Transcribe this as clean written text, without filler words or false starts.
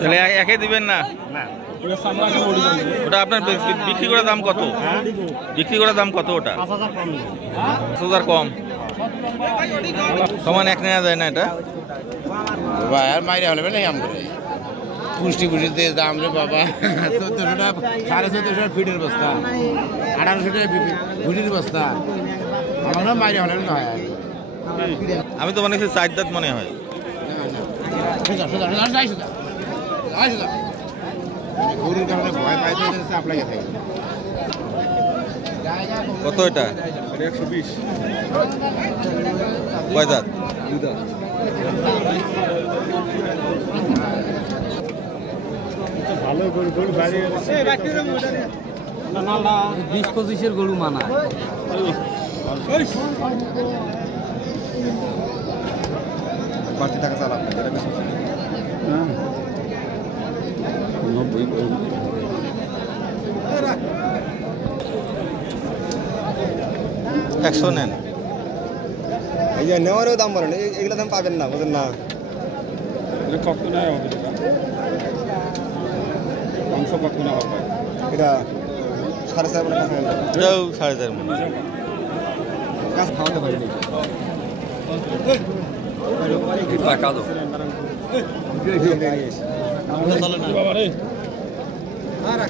তাহলে একে দিবেন না? ওটা আপনার বিক্রি করার দাম কত? বিক্রি করার দাম কত ওটা? 5,000 কম। সমান এক নেওয়া যায় না এটা? আর মাইরে হলে না আম করে পুষ্টি পুষ্টিতে দাম রে বাবা 1400 টাকা 1450 টাকা ফিটের বস্তা 1800 টাকা ভুটির বস্তা আমার মাইরে হলে না হয়। আমি তো মনে করছি 4 দাঁত মনে হয়। গরুর কারণে ভয় পাইতে আপনাকে থাকে। কত এটা? 120। কয় দাঁত? 2 দাঁত। ভালো গরু গরু বাইরে 20-25 গরু মানা বাড়তি টাকা চালাম 100 নেন। এই যে নেওয়ারও দাম বলেন, এগুলো দাম পাবেন না, বুঝেন না? কখন মাংস কখন হবে এটা 4.5 মণ কাছে এটাও 4.5 মণ। কাজ খাওয়াতে পারিনি। টাকা দাও। চলে না